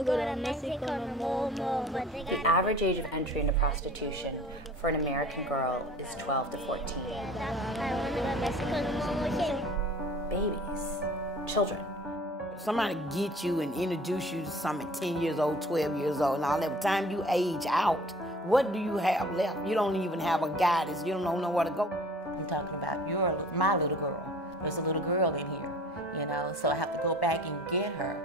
The average age of entry into prostitution for an American girl is 12 to 14. Babies, children. Somebody get you and introduce you to something at 10 years old, 12 years old, and all that. By the time you age out, what do you have left? You don't even have a guidance. You don't know where to go. I'm talking about my little girl. There's a little girl in here, you know, so I have to go back and get her.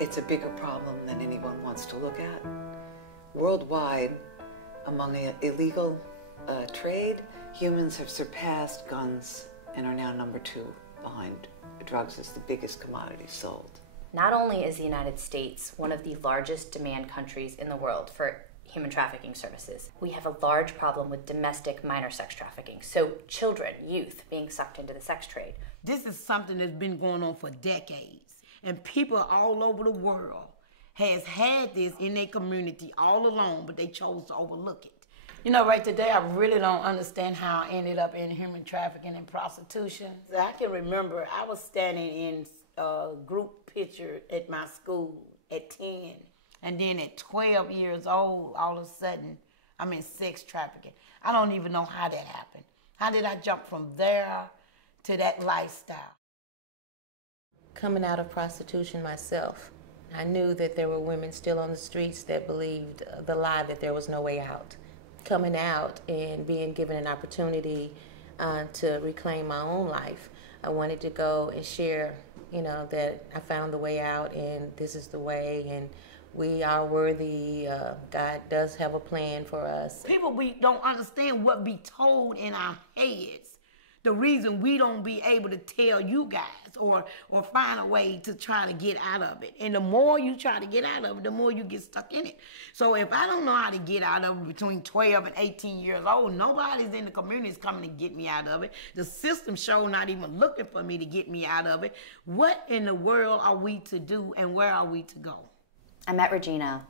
It's a bigger problem than anyone wants to look at. Worldwide, among the illegal trade, humans have surpassed guns and are now number 2 behind drugs as the biggest commodity sold. Not only is the United States one of the largest demand countries in the world for human trafficking services, we have a large problem with domestic minor sex trafficking. So children, youth, being sucked into the sex trade. This is something that's been going on for decades, and people all over the world has had this in their community all along, but they chose to overlook it. You know, right today, I really don't understand how I ended up in human trafficking and prostitution. I can remember I was standing in a group picture at my school at 10. And then at 12 years old, all of a sudden, I'm in sex trafficking. I don't even know how that happened. How did I jump from there to that lifestyle? Coming out of prostitution myself, I knew that there were women still on the streets that believed the lie that there was no way out. Coming out and being given an opportunity to reclaim my own life, I wanted to go and share, you know, that I found the way out and this is the way and we are worthy. God does have a plan for us. People don't understand what be told in our heads. The reason we don't be able to tell you guys or find a way to try to get out of it. And the more you try to get out of it, the more you get stuck in it. So if I don't know how to get out of it between 12 and 18 years old, nobody's in the community is coming to get me out of it. The system show not even looking for me to get me out of it. What in the world are we to do and where are we to go? I met Regina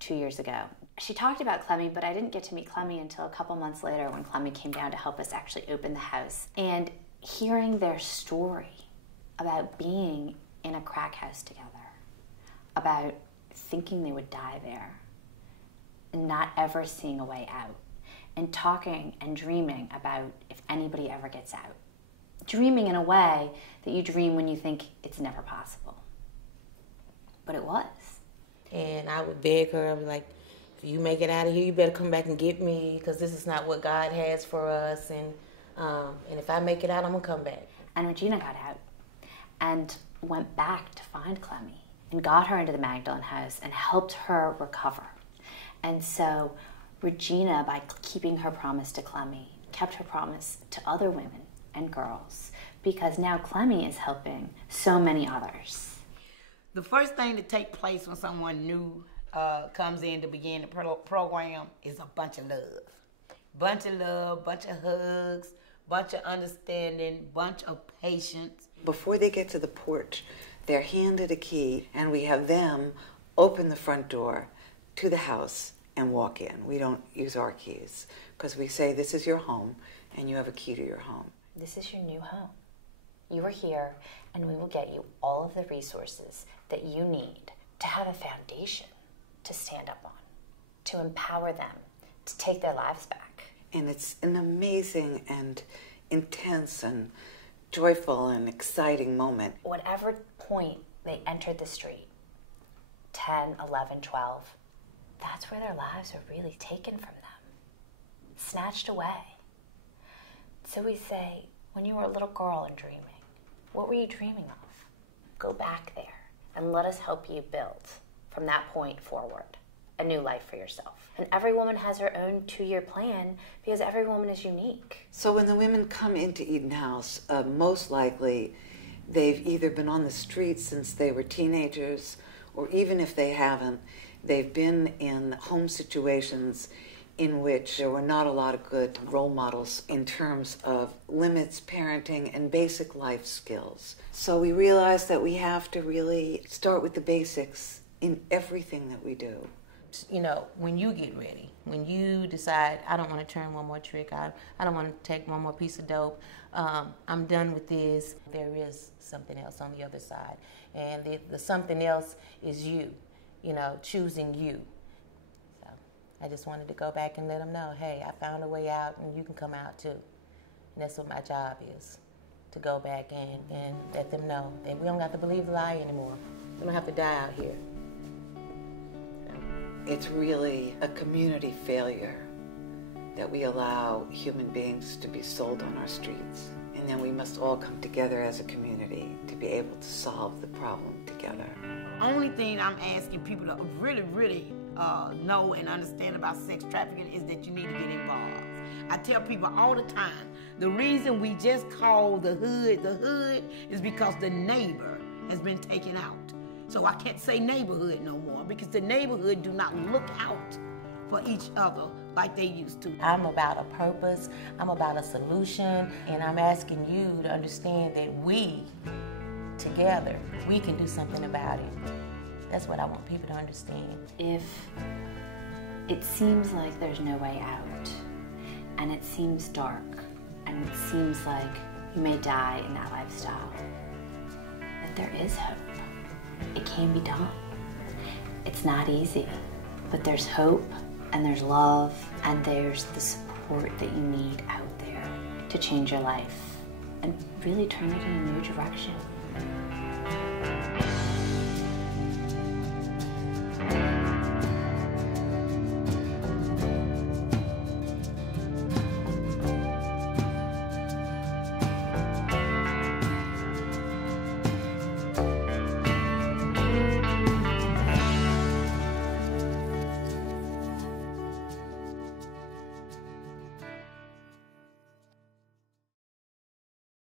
2 years ago. She talked about Clemmy, but I didn't get to meet Clemmy until a couple months later when Clemmy came down to help us actually open the house. And hearing their story about being in a crack house together, about thinking they would die there, and not ever seeing a way out, and talking and dreaming about if anybody ever gets out. Dreaming in a way that you dream when you think it's never possible. But it was. And I would beg her, I'd be like, if you make it out of here, you better come back and get me because this is not what God has for us. And if I make it out, I'm going to come back. And Regina got out and went back to find Clemmy and got her into the Magdalene house and helped her recover. And so Regina, by keeping her promise to Clemmy, kept her promise to other women and girls because now Clemmy is helping so many others. The first thing to take place when someone new comes in to begin the program is a bunch of love. Bunch of love, bunch of hugs, bunch of understanding, bunch of patience. Before they get to the porch, they're handed a key, and we have them open the front door to the house and walk in. We don't use our keys because we say this is your home and you have a key to your home. This is your new home. You are here, and we will get you all of the resources that you need to have a foundation to stand up on, to empower them, to take their lives back. And it's an amazing and intense and joyful and exciting moment. Whatever point they entered the street, 10, 11, 12, that's where their lives are really taken from them, snatched away. So we say, when you were a little girl and dreaming, what were you dreaming of? Go back there and let us help you build from that point forward a new life for yourself. And every woman has her own 2-year plan because every woman is unique. So when the women come into Eden House, most likely they've either been on the streets since they were teenagers, or even if they haven't, they've been in home situations in which there were not a lot of good role models in terms of limits, parenting, and basic life skills. So we realized that we have to really start with the basics in everything that we do. you know, when you get ready, when you decide, I don't want to turn one more trick, I don't want to take one more piece of dope, I'm done with this, there is something else on the other side. And the something else is you know, choosing you. So I just wanted to go back and let them know, hey, I found a way out and you can come out too. And that's what my job is, to go back and let them know that we don't have to believe the lie anymore. We don't have to die out here. It's really a community failure that we allow human beings to be sold on our streets. And then we must all come together as a community to be able to solve the problem together. Only thing I'm asking people to really know and understand about sex trafficking is that you need to get involved. I tell people all the time, the reason we just call the hood is because the neighbor has been taken out. So I can't say neighborhood no more because the neighborhood do not look out for each other like they used to. I'm about a purpose, I'm about a solution, and I'm asking you to understand that we, together, we can do something about it. That's what I want people to understand. If it seems like there's no way out, and it seems dark, and it seems like you may die in that lifestyle, but there is hope. It can be done. It's not easy, but there's hope, and there's love, and there's the support that you need out there to change your life and really turn it in a new direction.